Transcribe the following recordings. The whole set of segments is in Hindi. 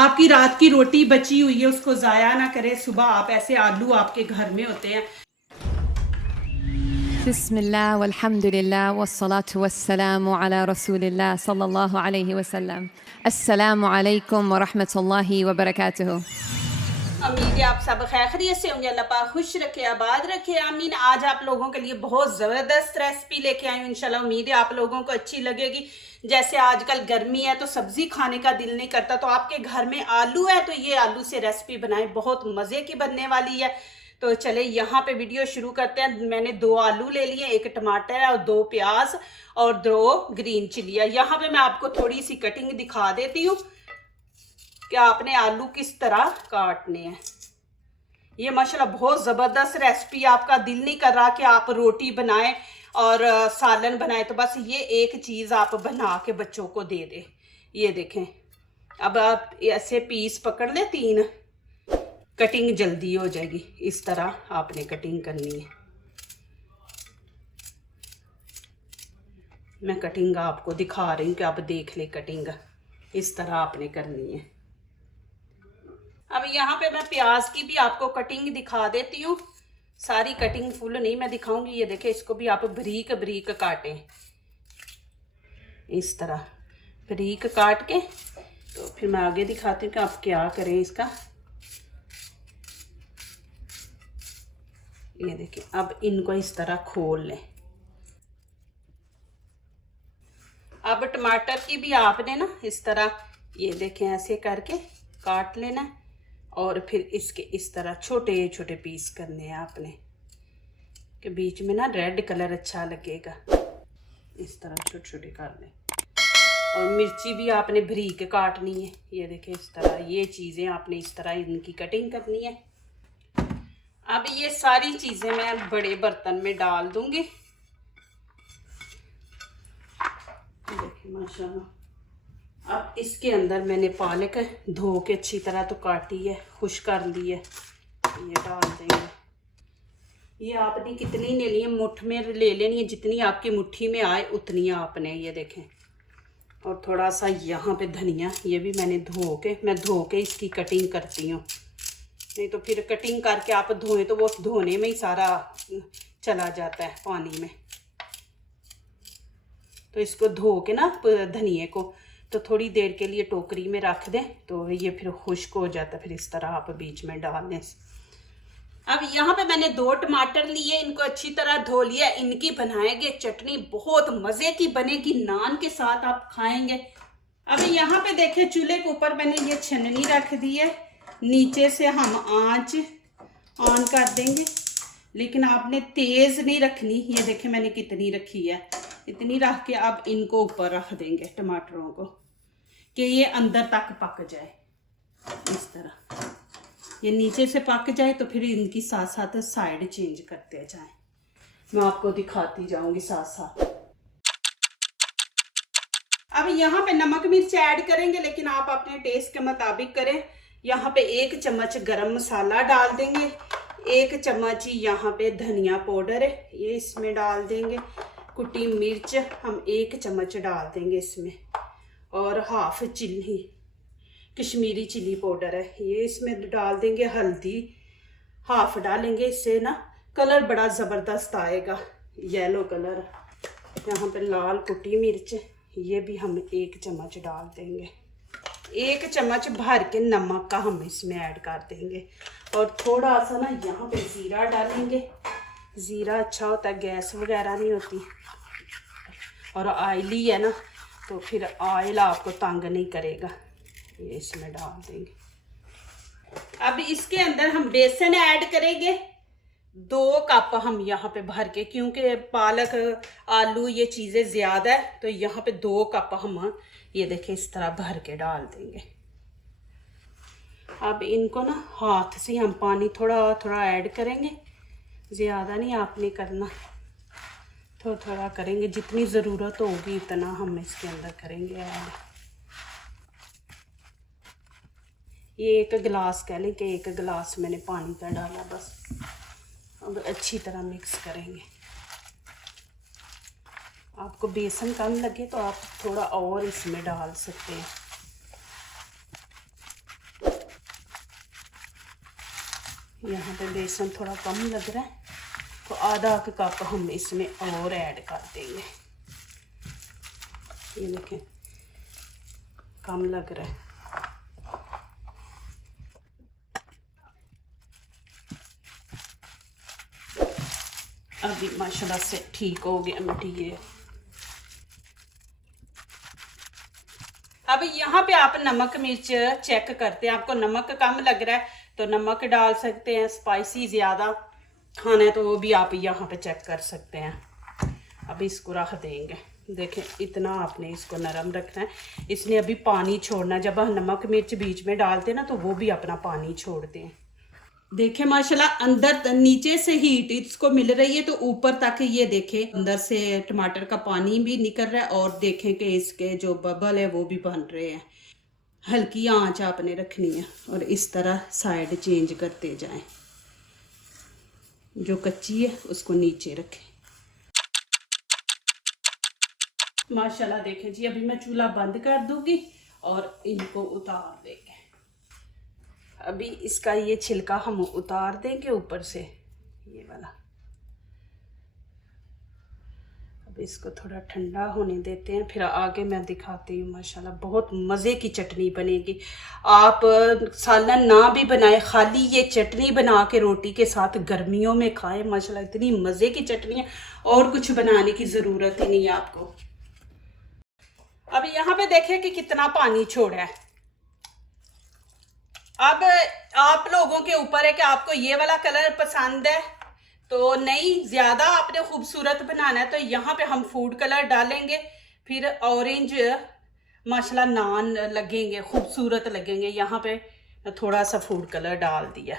आपकी रात की रोटी बची हुई है उसको ज़ाया ना करें। सुबह आप ऐसे आलू आपके घर में होते हैं। बिस्मिल्लाह वल्हम्दुलिल्लाह वस्सलातु वस्सलामु अला रसूलिल्लाह सल्लल्लाहु अलैहि वसल्लम। अस्सलामु अलैकुम व रहमतुल्लाहि व बरकातुहू। उम्मीद है आप सब खैर खैरियत से होंगे। अल्लाह पाक खुश रखे, आबाद रखे, आमीन। आज आप लोगों के लिए बहुत ज़बरदस्त रेसिपी लेके आई हूँ। इंशाल्लाह उम्मीद है आप लोगों को अच्छी लगेगी। जैसे आजकल गर्मी है तो सब्ज़ी खाने का दिल नहीं करता, तो आपके घर में आलू है तो ये आलू से रेसिपी बनाएं, बहुत मज़े की बनने वाली है। तो चले यहाँ पे वीडियो शुरू करते हैं। मैंने 2 आलू ले लिए, 1 टमाटर और 2 प्याज और 2 ग्रीन चिलिया। यहाँ पे मैं आपको थोड़ी सी कटिंग दिखा देती हूँ कि आपने आलू किस तरह काटने हैं। ये माशाल्लाह बहुत ज़बरदस्त रेसिपी। आपका दिल नहीं कर रहा कि आप रोटी बनाएं और सालन बनाएं, तो बस ये एक चीज़ आप बना के बच्चों को दे दें। ये देखें, अब आप ऐसे पीस पकड़ लें 3, कटिंग जल्दी हो जाएगी। इस तरह आपने कटिंग करनी है। मैं कटिंग आपको दिखा रही हूँ कि आप देख ले। कटिंग इस तरह आपने करनी है। अब यहाँ पे मैं प्याज की भी आपको कटिंग दिखा देती हूँ। सारी कटिंग फुल नहीं मैं दिखाऊंगी। ये देखें, इसको भी आप बारीक बारीक काटें, इस तरह बारीक काट के। तो फिर मैं आगे दिखाती हूँ कि आप क्या करें इसका। ये देखिए, अब इनको इस तरह खोल लें। अब टमाटर की भी आपने ना इस तरह, ये देखें, ऐसे करके काट लेना है और फिर इसके इस तरह छोटे छोटे पीस करने हैं आपने, कि बीच में ना रेड कलर अच्छा लगेगा। इस तरह छोटे छोटे कर लें। और मिर्ची भी आपने बारीक काटनी है। ये देखें, इस तरह ये चीज़ें आपने इस तरह इनकी कटिंग करनी है। अब ये सारी चीज़ें मैं बड़े बर्तन में डाल दूंगी। देखिए माशाल्लाह। अब इसके अंदर मैंने पालक धो के अच्छी तरह तो काटी है, खुश कर ली है। ये डाल देंगे। ये आपने कितनी लेनी है, मुट्ठ में ले लेनी है, जितनी आपकी मुट्ठी में आए उतनी आपने। ये देखें, और थोड़ा सा यहाँ पे धनिया, ये भी मैंने मैं धो के इसकी कटिंग करती हूँ। नहीं तो फिर कटिंग करके आप धोएं तो वो धोने में ही सारा चला जाता है पानी में। तो इसको धो के ना धनिए को तो थोड़ी देर के लिए टोकरी में रख दें, तो ये फिर खुश्क हो जाता है। फिर इस तरह आप बीच में डाल दें। अब यहाँ पे मैंने 2 टमाटर लिए, इनको अच्छी तरह धो लिया। इनकी बनाएंगे चटनी, बहुत मज़े की बनेगी, नान के साथ आप खाएंगे। अब यहाँ पे देखें, चूल्हे के ऊपर मैंने ये छन्नी रख दी है। नीचे से हम आंच ऑन कर देंगे, लेकिन आपने तेज़ नहीं रखनी। ये देखें मैंने कितनी रखी है, इतनी रख के अब इनको ऊपर रख देंगे टमाटरों को, कि ये अंदर तक पक जाए। इस तरह ये नीचे से पक जाए तो फिर इनकी साथ साथ साइड चेंज करते जाएं। मैं आपको दिखाती जाऊंगी साथ साथ। अब यहाँ पे नमक मिर्च ऐड करेंगे, लेकिन आप अपने टेस्ट के मुताबिक करें। यहाँ पे 1 चम्मच गरम मसाला डाल देंगे, 1 चम्मच ही यहाँ पे धनिया पाउडर है, ये इसमें डाल देंगे। कुटी मिर्च हम 1 चम्मच डाल देंगे इसमें, और half chilli Kashmiri chilli powder है, ये इसमें डाल देंगे। हल्दी हाफ डालेंगे, इससे ना कलर बड़ा ज़बरदस्त आएगा, येलो कलर। यहाँ पे लाल कुटी मिर्च, ये भी हम 1 चम्मच डाल देंगे। 1 चम्मच भर के नमक का हम इसमें ऐड कर देंगे, और थोड़ा सा ना यहाँ पे ज़ीरा डालेंगे। ज़ीरा अच्छा होता है, गैस वगैरह नहीं होती, और ऑयली है ना, तो फिर ऑयल आपको तंग नहीं करेगा। ये इसमें डाल देंगे। अब इसके अंदर हम बेसन ऐड करेंगे, 2 कप हम यहाँ पे भर के, क्योंकि पालक आलू ये चीज़ें ज़्यादा है, तो यहाँ पे 2 कप हम ये देखें इस तरह भर के डाल देंगे। अब इनको ना हाथ से हम पानी थोड़ा थोड़ा ऐड करेंगे, ज़्यादा नहीं आपने करना, थोड़ा थोड़ा करेंगे, जितनी ज़रूरत होगी इतना हम इसके अंदर करेंगे ऐड। ये 1 गिलास कह लें कि 1 गिलास मैंने पानी का डाला बस। अब अच्छी तरह मिक्स करेंगे। आपको बेसन कम लगे तो आप थोड़ा और इसमें डाल सकते हैं। यहाँ पे बेसन थोड़ा कम लग रहा है तो आधा कप हम इसमें और ऐड कर देंगे। ये देखें कम लग रहा है। अभी माशाल्लाह से ठीक हो गया मटीरियल। अब यहाँ पे आप नमक मिर्च चेक करते हैं, आपको नमक कम लग रहा है तो नमक डाल सकते हैं, स्पाइसी ज़्यादा खाना है तो वो भी आप यहाँ पे चेक कर सकते हैं। अभी इसको रख देंगे। देखें इतना आपने इसको नरम रखना है, इसने अभी पानी छोड़ना है। जब हम नमक मिर्च बीच में डालते हैं ना तो वो भी अपना पानी छोड़ते हैं। देखें माशाल्लाह अंदर नीचे से हीट इसको मिल रही है तो ऊपर तक ये देखें अंदर से टमाटर का पानी भी निकल रहा है और देखें कि इसके जो बबल है वो भी बन रहे हैं। हल्की आंच आपने रखनी है और इस तरह साइड चेंज करते जाएं। जो कच्ची है उसको नीचे रखें। माशाल्लाह देखें जी अभी मैं चूल्हा बंद कर दूंगी और इनको उतार देंगे। अभी इसका ये छिलका हम उतार देंगे ऊपर से, ये वाला। अब इसको थोड़ा ठंडा होने देते हैं, फिर आगे मैं दिखाती हूँ। माशाल्लाह बहुत मज़े की चटनी बनेगी। आप सालन ना भी बनाए, खाली ये चटनी बना के रोटी के साथ गर्मियों में खाएं। माशाल्लाह इतनी मज़े की चटनी है, और कुछ बनाने की ज़रूरत ही नहीं है आपको। अब यहाँ पे देखें कि कितना पानी छोड़ा है। अब आप लोगों के ऊपर है कि आपको ये वाला कलर पसंद है तो नहीं, ज़्यादा आपने खूबसूरत बनाना है तो यहाँ पे हम फूड कलर डालेंगे, फिर ऑरेंज माशाल्लाह नान लगेंगे, खूबसूरत लगेंगे। यहाँ पे थोड़ा सा फूड कलर डाल दिया,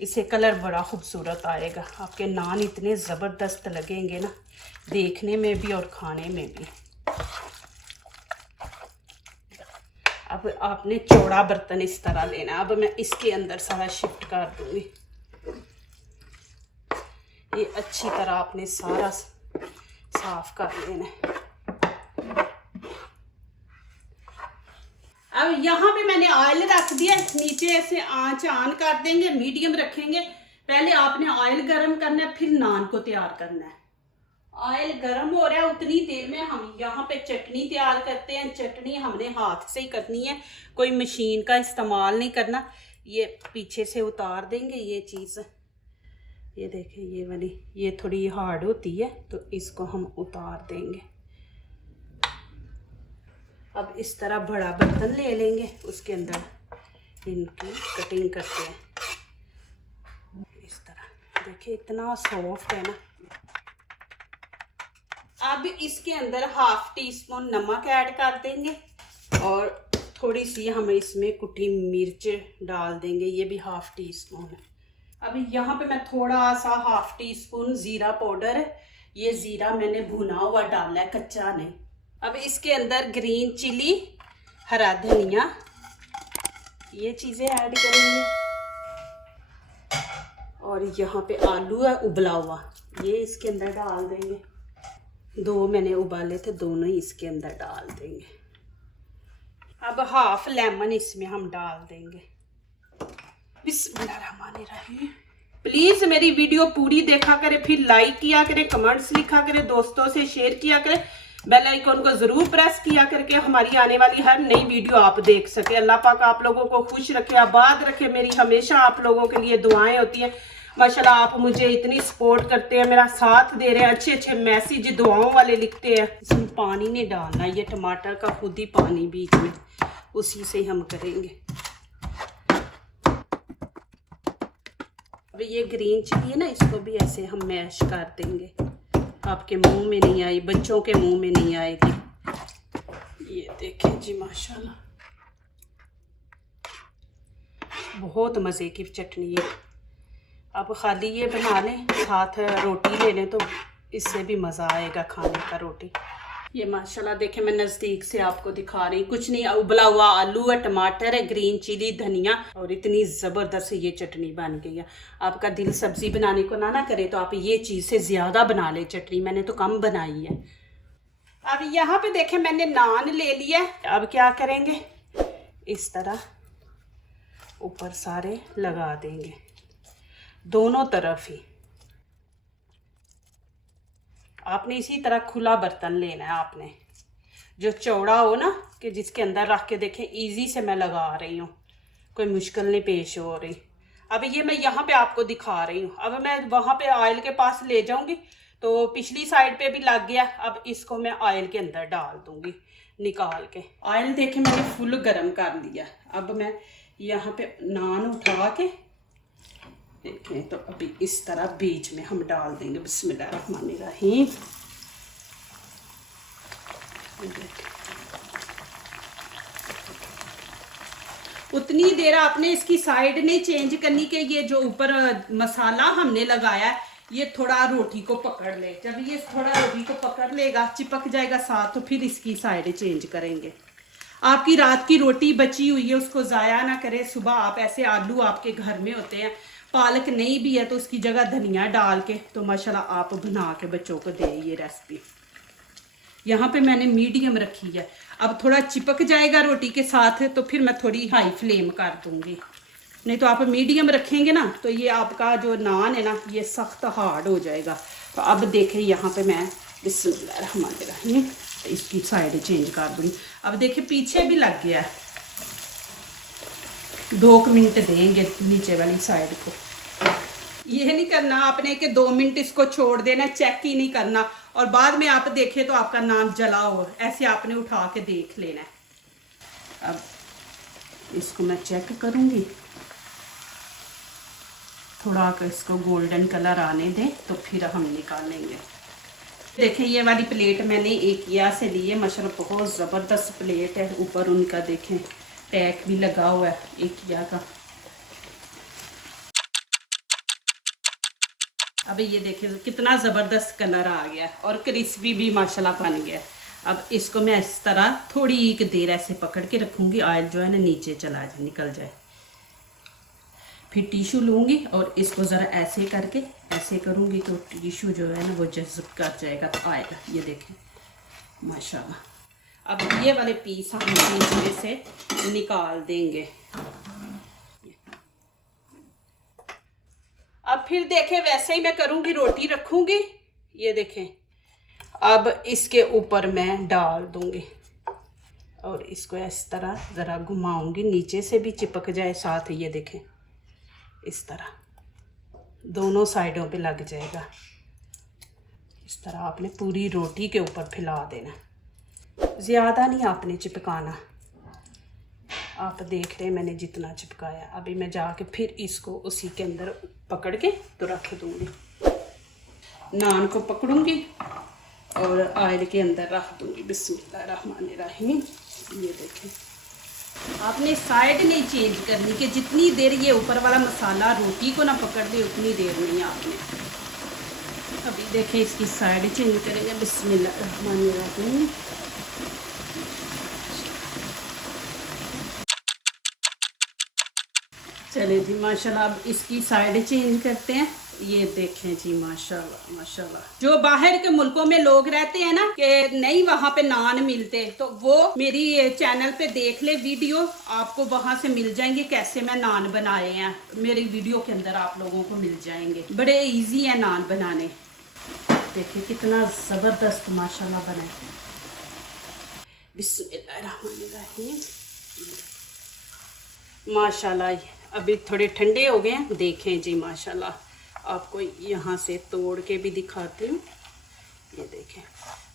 इससे कलर बड़ा खूबसूरत आएगा। आपके नान इतने ज़बरदस्त लगेंगे ना, देखने में भी और खाने में भी। अब आपने चौड़ा बर्तन इस तरह लेना है। अब मैं इसके अंदर सारा शिफ्ट कर दूंगी। ये अच्छी तरह आपने सारा साफ कर लेना है। अब यहाँ पे मैंने ऑयल रख दिया, नीचे से आंच ऑन कर देंगे, मीडियम रखेंगे। पहले आपने ऑयल गरम करना है, फिर नान को तैयार करना है। ऑयल गरम हो रहा है, उतनी देर में हम यहाँ पे चटनी तैयार करते हैं। चटनी हमने हाथ से ही करनी है, कोई मशीन का इस्तेमाल नहीं करना। ये पीछे से उतार देंगे ये चीज़, ये देखें ये वाली, ये थोड़ी हार्ड होती है तो इसको हम उतार देंगे। अब इस तरह बड़ा बर्तन ले लेंगे, उसके अंदर इनकी कटिंग करते हैं इस तरह। देखिए इतना सॉफ्ट है ना। अब इसके अंदर 1/2 टीस्पून नमक ऐड कर देंगे और थोड़ी सी हम इसमें कुटी मिर्च डाल देंगे, ये भी 1/2 टीस्पून है। अब यहाँ पे मैं थोड़ा सा 1/2 टीस्पून ज़ीरा पाउडर है, ये ज़ीरा मैंने भुना हुआ डाला है, कच्चा नहीं। अब इसके अंदर ग्रीन चिली, हरा धनिया, ये चीज़ें ऐड करेंगे। और यहाँ पे आलू है उबला हुआ, ये इसके अंदर डाल देंगे। 2 मैंने उबाले थे, दोनों ही इसके अंदर डाल देंगे। अब 1/2 लेमन इसमें हम डाल देंगे। बिस्मिल्लाहिर्रहमानिर्रहीम। प्लीज़ मेरी वीडियो पूरी देखा करें, फिर लाइक किया करें, कमेंट्स लिखा करें, दोस्तों से शेयर किया करें, बेल आइकन को ज़रूर प्रेस किया करके हमारी आने वाली हर नई वीडियो आप देख सके। अल्लाह पाक आप लोगों को खुश रखे, आबाद रखे। मेरी हमेशा आप लोगों के लिए दुआएं होती हैं। माशाल्लाह आप मुझे इतनी सपोर्ट करते हैं, मेरा साथ दे रहे हैं, अच्छे अच्छे मैसेज दुआओं वाले लिखते हैं। इसमें पानी नहीं डालना, ये टमाटर का खुद ही पानी बीच में, उसी से हम करेंगे। अब ये ग्रीन चिली है ना, इसको भी ऐसे हम मैश कर देंगे। आपके मुंह में नहीं आई, बच्चों के मुंह में नहीं आएगी। ये देखें जी माशाल्लाह बहुत मज़े की चटनी है। अब खाली ये बना लें, साथ रोटी ले लें तो इससे भी मज़ा आएगा खाने का रोटी। ये माशाल्लाह देखें, मैं नज़दीक से आपको दिखा रही, कुछ नहीं, उबला हुआ आलू है, टमाटर है, ग्रीन चिली, धनिया, और इतनी ज़बरदस्त ये चटनी बन गई है। आपका दिल सब्ज़ी बनाने को ना करे तो आप ये चीज़ से ज़्यादा बना ले चटनी, मैंने तो कम बनाई है। अब यहाँ पे देखें मैंने नान ले लिया। अब क्या करेंगे, इस तरह ऊपर सारे लगा देंगे। दोनों तरफ ही। आपने इसी तरह खुला बर्तन लेना है, आपने जो चौड़ा हो ना, कि जिसके अंदर रख के देखें। इजी से मैं लगा रही हूँ, कोई मुश्किल नहीं पेश हो रही। अब ये मैं यहाँ पे आपको दिखा रही हूँ। अब मैं वहाँ पे ऑयल के पास ले जाऊँगी तो पिछली साइड पे भी लग गया। अब इसको मैं ऑयल के अंदर डाल दूँगी निकाल के। ऑयल देखें मैंने फुल गर्म कर लिया। अब मैं यहाँ पे नान उठा के देखें तो अभी इस तरह बीच में हम डाल देंगे। बिस्मिल्लाहिर्रहमानिर्रहीम। उतनी देर आपने इसकी साइड नहीं चेंज करनी कि ये जो ऊपर मसाला हमने लगाया है ये थोड़ा रोटी को पकड़ ले। जब ये थोड़ा रोटी को पकड़ लेगा, चिपक जाएगा साथ, तो फिर इसकी साइड चेंज करेंगे। आपकी रात की रोटी बची हुई है, उसको ज़ाया ना करें। सुबह आप ऐसे आलू आपके घर में होते हैं, पालक नहीं भी है तो उसकी जगह धनिया डाल के तो माशाल्लाह आप बना के बच्चों को दे ये रेसिपी। यहाँ पे मैंने मीडियम रखी है। अब थोड़ा चिपक जाएगा रोटी के साथ तो फिर मैं थोड़ी हाई फ्लेम कर दूंगी। नहीं तो आप मीडियम रखेंगे ना तो ये आपका जो नान है ना ये सख्त हार्ड हो जाएगा। तो अब देखें यहाँ पे मैं बिस्मिल्लाहिर्रहमानिर्रहीम इसकी साइड चेंज कर दूंगी। अब देखें पीछे भी लग गया है। 2 मिनट देंगे नीचे वाली साइड को। ये नहीं करना आपने कि 2 मिनट इसको छोड़ देना, चेक ही नहीं करना और बाद में आप देखें तो आपका नान जला हो। ऐसे आपने उठा के देख लेना है। अब इसको मैं चेक करूंगी, थोड़ा इसको गोल्डन कलर आने दें तो फिर हम निकालेंगे। देखें ये वाली प्लेट मैंने एकिया से ली है। माशाल्लाह बहुत ज़बरदस्त प्लेट है। ऊपर उनका देखें टैग भी लगा हुआ है एकिया का। अब ये देखिए कितना ज़बरदस्त कलर आ गया और क्रिस्पी भी माशाल्लाह बन गया। अब इसको मैं इस तरह थोड़ी एक देर ऐसे पकड़ के रखूँगी, ऑयल जो है ना नीचे चला जाए, निकल जाए। फिर टिशू लूँगी और इसको ज़रा ऐसे करके ऐसे करूँगी तो टिशू जो है ना वो जज़्ब कर जाएगा तो आएगा। ये देखें माशाल्लाह। अब ये वाले पीस हम इसमें से निकाल देंगे। अब फिर देखें वैसे ही मैं करूँगी, रोटी रखूँगी। ये देखें अब इसके ऊपर मैं डाल दूँगी और इसको इस तरह ज़रा घुमाऊँगी, नीचे से भी चिपक जाए साथ। ये देखें इस तरह दोनों साइडों पे लग जाएगा। इस तरह आपने पूरी रोटी के ऊपर फैला देना, ज़्यादा नहीं आपने चिपकाना। आप देख रहे हैं मैंने जितना चिपकाया। अभी मैं जाके फिर इसको उसी के अंदर पकड़ के तो रख दूँगी। नान को पकड़ूँगी और ऑयल के अंदर रख दूँगी। बिस्मिल्लाहिर्रहमानिर्रहीम। ये देखें आपने साइड नहीं चेंज करनी कि जितनी देर ये ऊपर वाला मसाला रोटी को ना पकड़ दे उतनी देर नहीं आपने। अभी देखें इसकी साइड चेंज करेंगे। बिस्मिल्लाहिर्रहमानिर्रहीम। चले जी माशाल्लाह अब इसकी साइड चेंज करते हैं। ये देखें जी माशाल्लाह माशाल्लाह। जो बाहर के मुल्कों में लोग रहते हैं ना कि नहीं वहाँ पे नान मिलते, तो वो मेरी चैनल पे देख ले वीडियो, आपको वहाँ से मिल जाएंगे कैसे मैं नान बनाए हैं। मेरी वीडियो के अंदर आप लोगों को मिल जाएंगे। बड़े इजी है नान बनाने। देखिए कितना ज़बरदस्त माशाल्लाह बना है। बिस्मिल्लाहिर्रहमानिर्रहीम। माशाल्लाह अभी थोड़े ठंडे हो गए हैं। देखें जी माशाल्लाह आपको यहाँ से तोड़ के भी दिखाती हूँ। ये देखें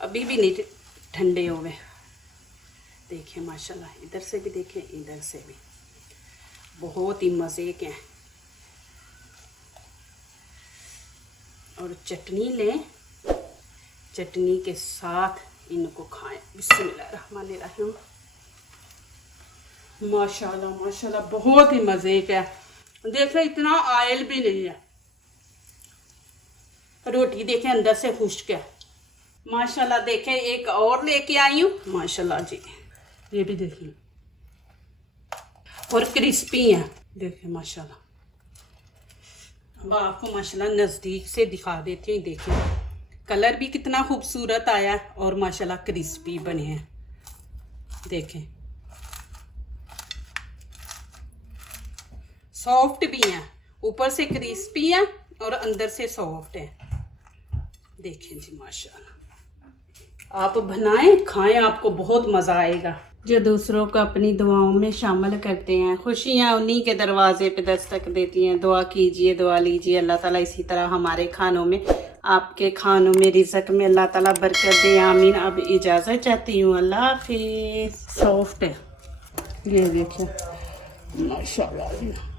अभी भी नहीं ठंडे हो गए। देखें माशाल्लाह इधर से भी देखें, इधर से भी बहुत ही मज़े के हैं। और चटनी लें, चटनी के साथ इनको खाएं। बिस्मिल्लाहिर्रहमानिर्रहीम। माशाल्लाह माशाल्लाह बहुत ही मज़े का है। देखें इतना ऑयल भी नहीं है। रोटी देखें अंदर से खुश्क है माशाल्लाह। देखें एक और लेके आई हूँ माशाल्लाह जी। ये भी देखिए और क्रिस्पी है। देखें माशाल्लाह। अब आपको माशाल्लाह नज़दीक से दिखा देती हूँ। देखिए कलर भी कितना खूबसूरत आया और माशाल्लाह क्रिस्पी बने हैं। देखें सॉफ्ट भी हैं ऊपर से क्रिस्पी है और अंदर से सॉफ्ट है। देखें जी माशाल्लाह, आप बनाएं खाएं, आपको बहुत मज़ा आएगा। जो दूसरों को अपनी दुआओं में शामिल करते हैं, खुशियाँ उन्हीं के दरवाजे पे दस्तक देती हैं। दुआ कीजिए, दुआ लीजिए, अल्लाह ताला इसी तरह हमारे खानों में, आपके खानों में, रिज़्क़ में अल्लाह ताला बरकत दे, आमीन। अब इजाज़त चाहती हूँ, अल्लाह हाफिज़। सॉफ्ट है, ये देखिए माशाल्लाह।